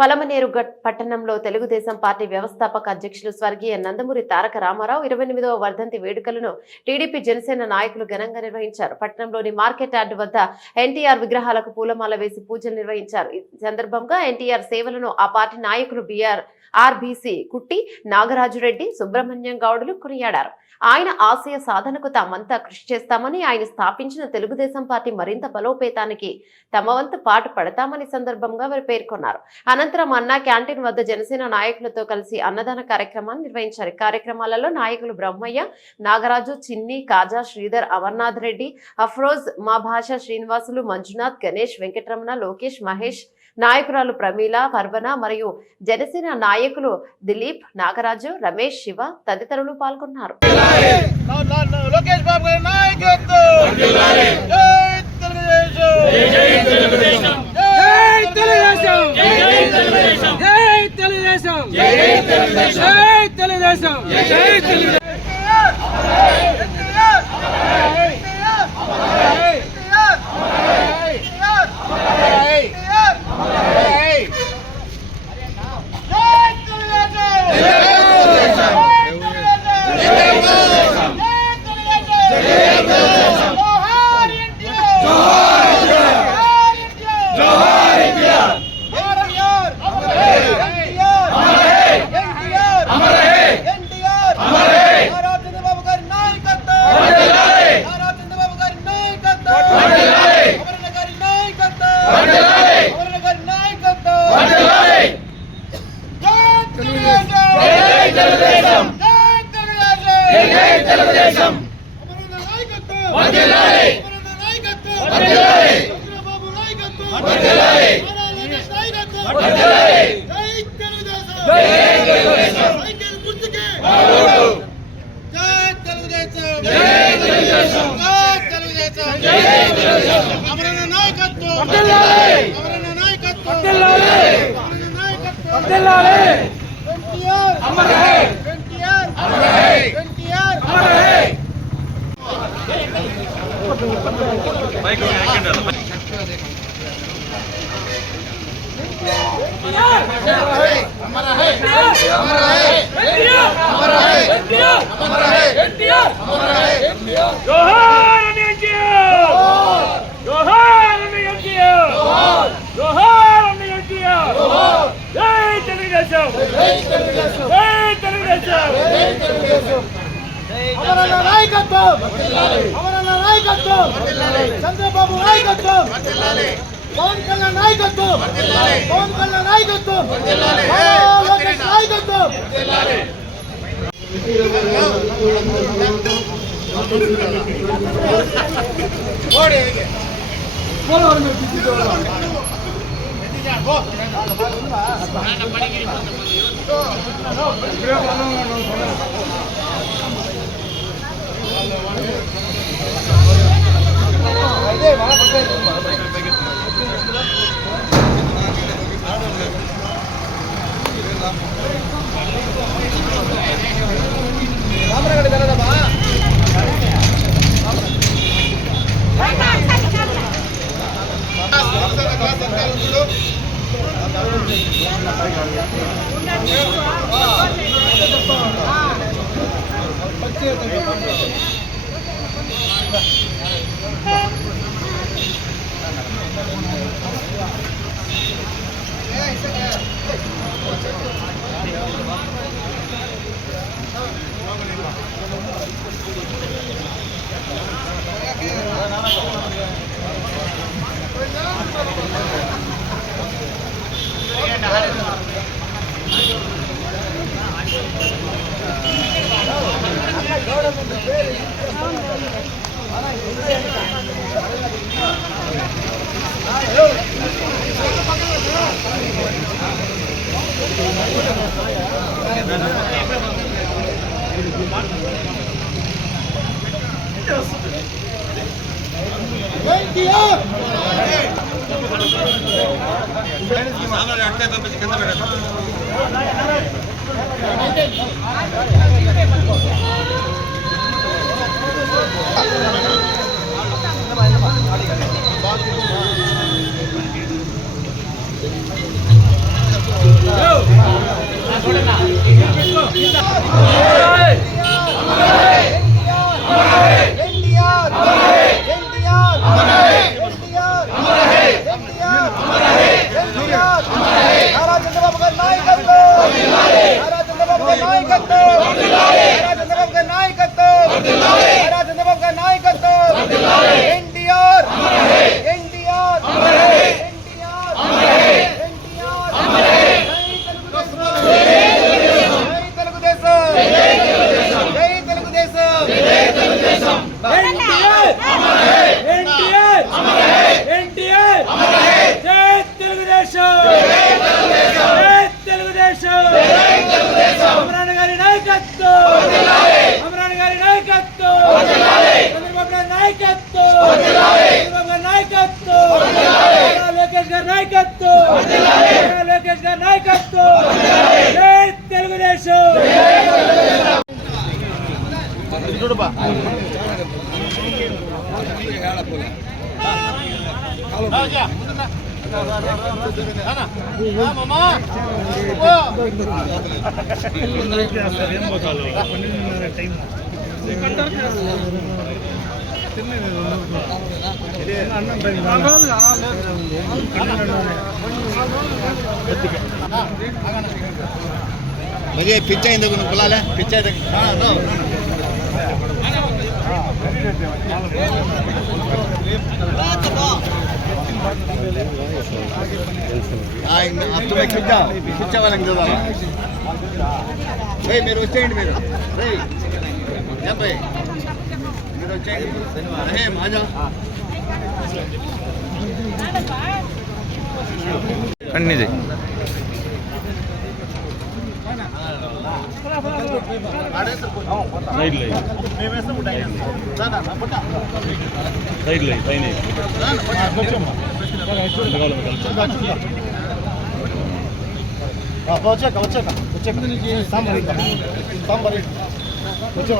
పలమనేరు పట్టణంలో తెలుగుదేశం పార్టీ వ్యవస్థాపక అధ్యక్షులు స్వర్గీయ నందమూరి తారక రామారావు 28వ వర్ధంతి వేడుకలను టీడీపీ జనసేన నాయకులు ఘనంగా నిర్వహించారు. పట్టణంలోని మార్కెట్ యార్డు వద్ద ఎన్టీఆర్ విగ్రహాలకు పూలమాల వేసి పూజలు నిర్వహించారు. ఈ సందర్భంగా ఎన్టీఆర్ సేవలను ఆ పార్టీ నాయకులు ఆర్బీసీ కుట్టి, నాగరాజురెడ్డి, సుబ్రహ్మణ్యం గౌడులు కొనియాడారు. ఆయన ఆశయ సాధనకు తామంతా కృషి చేస్తామని, ఆయన స్థాపించిన తెలుగుదేశం పార్టీ మరింత బలోపేతానికి తమ వంతు పాటు పడతామని సందర్భంగా వారు పేర్కొన్నారు. అనంతరం అన్నా క్యాంటీన్ వద్ద జనసేన నాయకులతో కలిసి అన్నదాన కార్యక్రమాన్ని నిర్వహించారు. కార్యక్రమాలలో నాయకులు బ్రహ్మయ్య, నాగరాజు, చిన్ని, కాజా, శ్రీధర్, అమర్నాథ్ రెడ్డి, అఫ్రోజ్, మా భాష, శ్రీనివాసులు, మంజునాథ్, గణేష్, వెంకటరమణ, లోకేష్, మహేష్, నాయకురాలు ప్రమీల, పర్వణ మరియు జనసేన నాయకులు దిలీప్, నాగరాజు, రమేష్, శివ తదితరులు పాల్గొన్నారు. చంద్రబాబు నాయకత్వం, పవన్ కళ్యాణ్ నాయకత్వం, పవన్ కళ్యాణ్ నాయకత్వం, లోకేష్ నాయకత్వం. నాయకత్వం నాయకత్వం లోకేష్ గారి నాయకత్వం లోకేష్ గారి నాయకత్వం జై తెలుగుదేశం मुझे पिच्चा इंदु बुला ले पिच्चा अब तुम्हें पिच्चा पिच्चा वाले भाई मेरे వచ్చేయండి మీరు రేయ్ జంపే మీరు వచ్చేయండి రే మాజా కన్నిది సైడ్ లై మేమేస్తా ఉంటాయి దాదా పట్ట సైడ్ లై పైన వచ్చాక సాంబార్ వచ్చా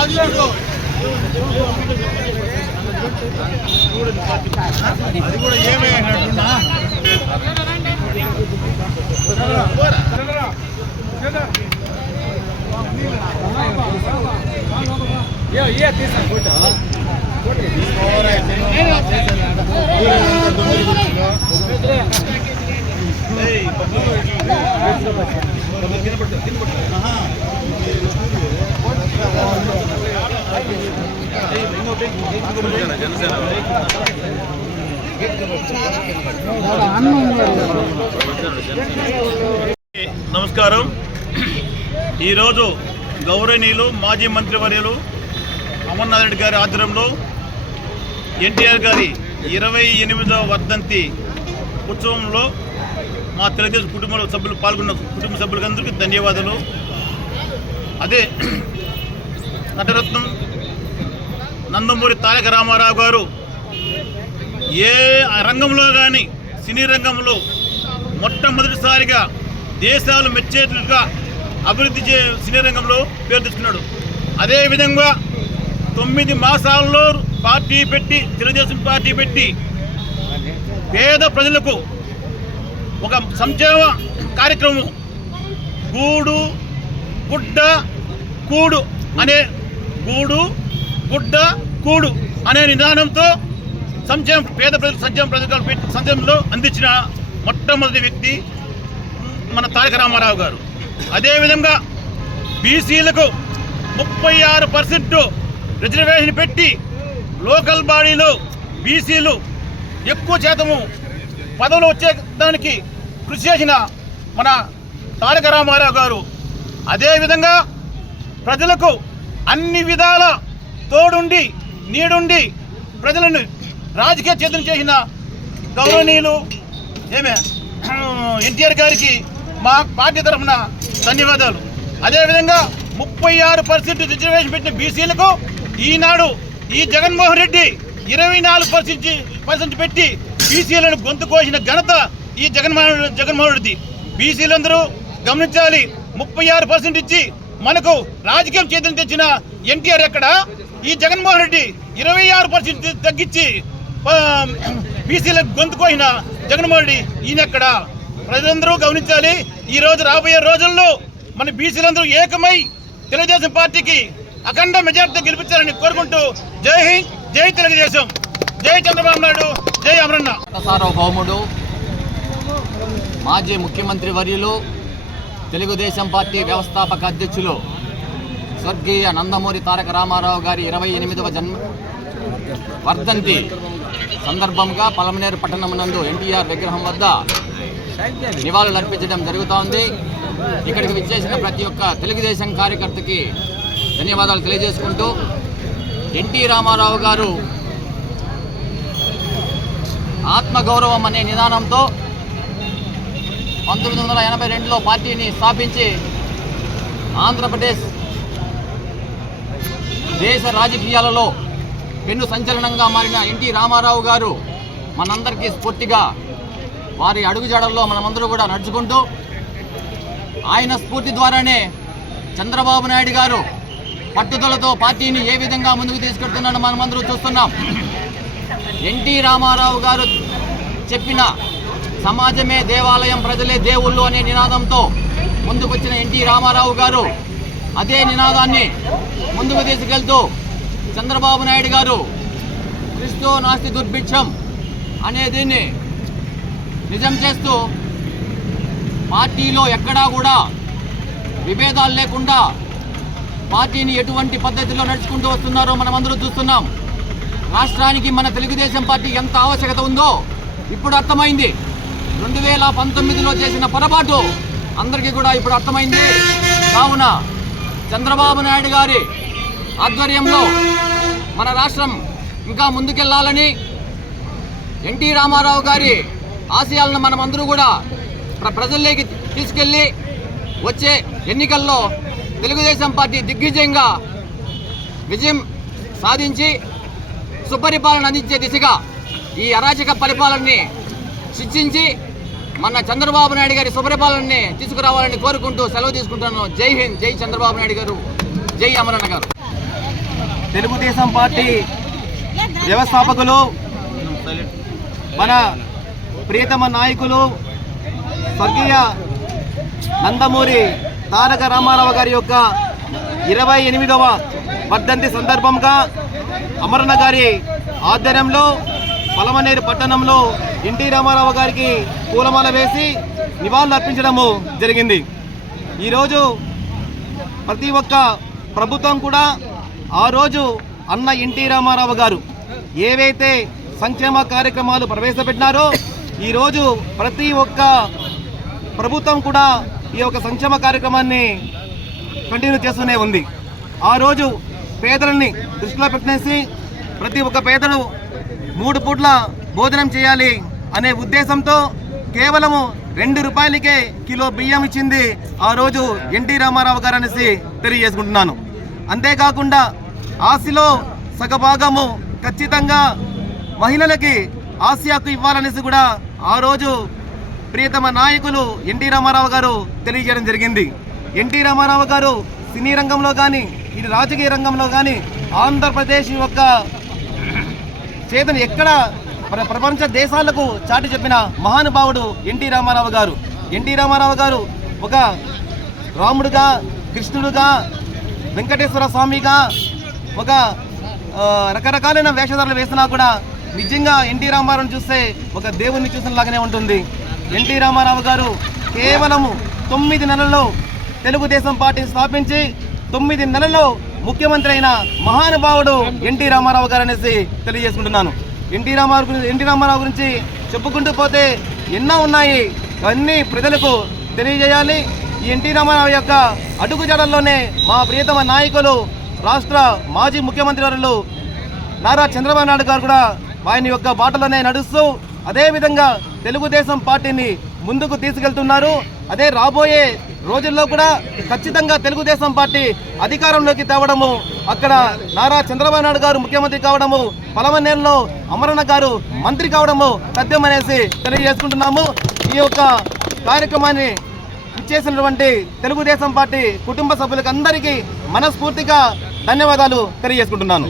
అది కూడా ఏమే అంటున్నా నమస్కారం. ఈరోజు గౌరవనీయులు మాజీ మంత్రివర్యులు అమర్నాథ్ రెడ్డి గారి ఆధ్వర్యంలో ఎన్టీఆర్ గారి 28వ వర్ధంతి ఉత్సవంలో మా తెలుగుదేశం కుటుంబ సభ్యులు పాల్గొన్న కుటుంబ సభ్యులందరికీ ధన్యవాదాలు. అదే నటరత్నం నందమూరి తారక రామారావు గారు ఏ రంగంలో కానీ సినీ రంగంలో మొట్టమొదటిసారిగా దేశాలు మెచ్చేట్లుగా అభివృద్ధి సినీ రంగంలో పేరు తెచ్చుకున్నాడు. అదేవిధంగా 9 మాసాల్లో పార్టీ పెట్టి తెలుగుదేశం పార్టీ పెట్టి పేద ప్రజలకు ఒక సంక్షేమ కార్యక్రమం గూడు గుడ్డ కూడు అనే కూడు అనే నిదానంతో పేద ప్రజలకు సంక్షేమంలో అందించిన మొట్టమొదటి వ్యక్తి మన తారక రామారావు గారు. అదేవిధంగా బీసీలకు 36% రిజర్వేషన్ పెట్టి లోకల్ బాడీలో బీసీలు ఎక్కువ శాతము పదవులు వచ్చేదానికి కృషి చేసిన మన తారక రామారావు గారు. అదేవిధంగా ప్రజలకు అన్ని విధాల తోడుండి నీడుండి ప్రజలను రాజకీయ చేతన చేసిన గౌరవనీయులు ఎన్టీఆర్ గారికి మా పార్టీ తరఫున ధన్యవాదాలు. అదేవిధంగా 36% రిజర్వేషన్ పెట్టిన బీసీలకు ఈనాడు ఈ జగన్మోహన్ రెడ్డి 24% పెట్టి బీసీలను గొంతు కోసిన ఘనత ఈ జగన్మోహన్ రెడ్డి. బీసీలందరూ గమనించాలి. 36% ఇచ్చి మనకు రాజకీయం చేతులు తెచ్చిన ఎన్టీఆర్ ఎక్కడ, ఈ జగన్మోహన్ రెడ్డి 26% తగ్గించి బీసీలకు గొంతుకోయిన జగన్మోహన్ రెడ్డి ఈయనెక్కడ? ప్రజలందరూ గమనించాలి. ఈ రోజు రాబోయే రోజుల్లో మన బీసీలందరూ ఏకమై తెలుగుదేశం పార్టీకి అఖండ మెజార్టీతో గెలిపించాలని కోరుకుంటూ జై హింద్, జై తెలుగుదేశం, జై చంద్రబాబు నాయుడు, జై అమరన్న. సార్వభౌముడు మాజీ ముఖ్యమంత్రి వర్యులు తెలుగుదేశం పార్టీ వ్యవస్థాపక అధ్యక్షులు స్వర్గీయ నందమూరి తారక రామారావు గారి 28వ వర్ధంతి సందర్భంగా పలమనేరు పట్టణం నందు ఎన్టీఆర్ విగ్రహం వద్ద నివాళులు అర్పించడం జరుగుతోంది. ఇక్కడికి విచ్చేసిన ప్రతి ఒక్క తెలుగుదేశం కార్యకర్తకి ధన్యవాదాలు తెలియజేసుకుంటూ, ఎన్టీ రామారావు గారు ఆత్మగౌరవం అనే నిదానంతో 1982లో పార్టీని స్థాపించి ఆంధ్రప్రదేశ్ దేశ రాజకీయాలలో పెను సంచలనంగా మారిన ఎన్టీ రామారావు గారు మనందరికీ స్ఫూర్తిగా వారి అడుగుజాడల్లో మనమందరూ కూడా నడుచుకుంటూ, ఆయన స్ఫూర్తి ద్వారానే చంద్రబాబు నాయుడు గారు పట్టుదలతో పార్టీని ఏ విధంగా ముందుకు తీసుకెళ్తున్నాడో మనమందరూ చూస్తున్నాం. ఎన్టీ రామారావు గారు చెప్పిన సమాజమే దేవాలయం, ప్రజలే దేవుళ్ళు అనే నినాదంతో ముందుకొచ్చిన ఎన్టీ రామారావు గారు అదే నినాదాన్ని ముందుకు తీసుకెళ్తూ చంద్రబాబు నాయుడు గారు క్రిస్తో నాస్తి దుర్భిక్షం అనే దీన్ని నిజం చేస్తూ పార్టీలో ఎక్కడా కూడా విభేదాలు లేకుండా పార్టీని ఎటువంటి పద్ధతిలో నడుచుకుంటూ వస్తున్నారో మనమందరూ చూస్తున్నాం. రాష్ట్రానికి మన తెలుగుదేశం పార్టీ ఎంత ఆవశ్యకత ఉందో ఇప్పుడు అర్థమైంది. 2019లో చేసిన పొరపాటు అందరికీ కూడా ఇప్పుడు అర్థమైంది. కావున చంద్రబాబు నాయుడు గారి ఆధ్వర్యంలో మన రాష్ట్రం ఇంకా ముందుకెళ్లాలని, ఎన్టీ రామారావు గారి ఆశయాలను మనమందరూ కూడా ప్రజల్లోకి తీసుకెళ్ళి వచ్చే ఎన్నికల్లో తెలుగుదేశం పార్టీ దిగ్విజయంగా విజయం సాధించి సుపరిపాలన అందించే దిశగా ఈ అరాచక పరిపాలనని శిక్షించి మన చంద్రబాబు నాయుడు గారి సుపరిపాలనని తీసుకురావాలని కోరుకుంటూ సెలవు తీసుకుంటాను. జై హింద్, జై చంద్రబాబు నాయుడు గారు, జై అమరన్న గారు. తెలుగుదేశం పార్టీ వ్యవస్థాపకులు, మన ప్రియతమ నాయకులు స్వర్గీయ నందమూరి తారక రామారావు గారి యొక్క 28వ వర్ధంతి సందర్భంగా అమరన్న గారి ఆధ్వర్యంలో పలమనేరు పట్టణంలో ఎన్టీ రామారావు గారికి పూలమాల వేసి నివాళులు అర్పించడము జరిగింది. ఈరోజు ప్రతి ఒక్క ప్రభుత్వం కూడా ఆ రోజు అన్న ఎన్టీ రామారావు గారు ఏవైతే సంక్షేమ కార్యక్రమాలు ప్రవేశపెట్టినారో ఈరోజు ప్రతి ఒక్క ప్రభుత్వం కూడా ఈ యొక్క సంక్షేమ కార్యక్రమాన్ని కంటిన్యూ చేస్తూనే ఉంది. ఆ రోజు పేదలని దృష్టిలో పెట్టేసి ప్రతి ఒక్క పేదలు 3 పూట్ల భోజనం చేయాలి అనే ఉద్దేశంతో కేవలము 2 రూపాయలకే కిలో బియ్యం ఇచ్చింది ఆ రోజు ఎన్టీ రామారావు గారు అనేసి తెలియజేసుకుంటున్నాను. అంతేకాకుండా ఆస్తిలో సగభాగము ఖచ్చితంగా మహిళలకి ఆస్తి హక్కు ఇవ్వాలనేసి కూడా ఆ రోజు ప్రియతమ నాయకులు ఎన్టీ రామారావు గారు తెలియజేయడం జరిగింది. ఎన్టీ రామారావు గారు సినీ రంగంలో కానీ ఇది రాజకీయ రంగంలో కానీ ఆంధ్రప్రదేశ్ యొక్క చేతను ఎక్కడ ప్రపంచ దేశాలకు చాటి చెప్పిన మహానుభావుడు ఎన్టీ రామారావు గారు. ఎన్టీ రామారావు గారు ఒక రాముడుగా, కృష్ణుడుగా, వెంకటేశ్వర స్వామిగా ఒక రకరకాలైన వేషధారణలు వేసినా కూడా నిజంగా ఎన్టీ రామారావుని చూస్తే ఒక దేవుణ్ణి చూసినలాగానే ఉంటుంది. ఎన్టీ రామారావు గారు కేవలము 9 నెలల్లో తెలుగుదేశం పార్టీని స్థాపించి 9 నెలల్లో ముఖ్యమంత్రి అయిన మహానుభావుడు ఎన్టీ రామారావు గారు అనేసి తెలియజేసుకుంటున్నాను. ఎన్టీ రామారావు గురించి చెప్పుకుంటూ పోతే ఎన్నో ఉన్నాయి, అన్నీ ప్రజలకు తెలియజేయాలి. ఈ ఎన్టీ రామారావు యొక్క అడుగుజాడల్లోనే మా ప్రియతమ నాయకులు రాష్ట్ర మాజీ ముఖ్యమంత్రి వర్యులు నారా చంద్రబాబు నాయుడు గారు కూడా ఆయన యొక్క బాటలోనే నడుస్తూ అదేవిధంగా తెలుగుదేశం పార్టీని ముందుకు తీసుకెళ్తున్నారు. అదే రాబోయే రోజుల్లో కూడా ఖచ్చితంగా తెలుగుదేశం పార్టీ అధికారంలోకి తేవడము, అక్కడ నారా చంద్రబాబు నాయుడు గారు ముఖ్యమంత్రి కావడము, పలమనేరులో అమరన్న గారు మంత్రి కావడము తథ్యమనేసి తెలియజేసుకుంటున్నాము. ఈ యొక్క కార్యక్రమాన్ని ఇచ్చేసినటువంటి తెలుగుదేశం పార్టీ కుటుంబ సభ్యులకు అందరికీ మనస్ఫూర్తిగా ధన్యవాదాలు తెలియజేసుకుంటున్నాను.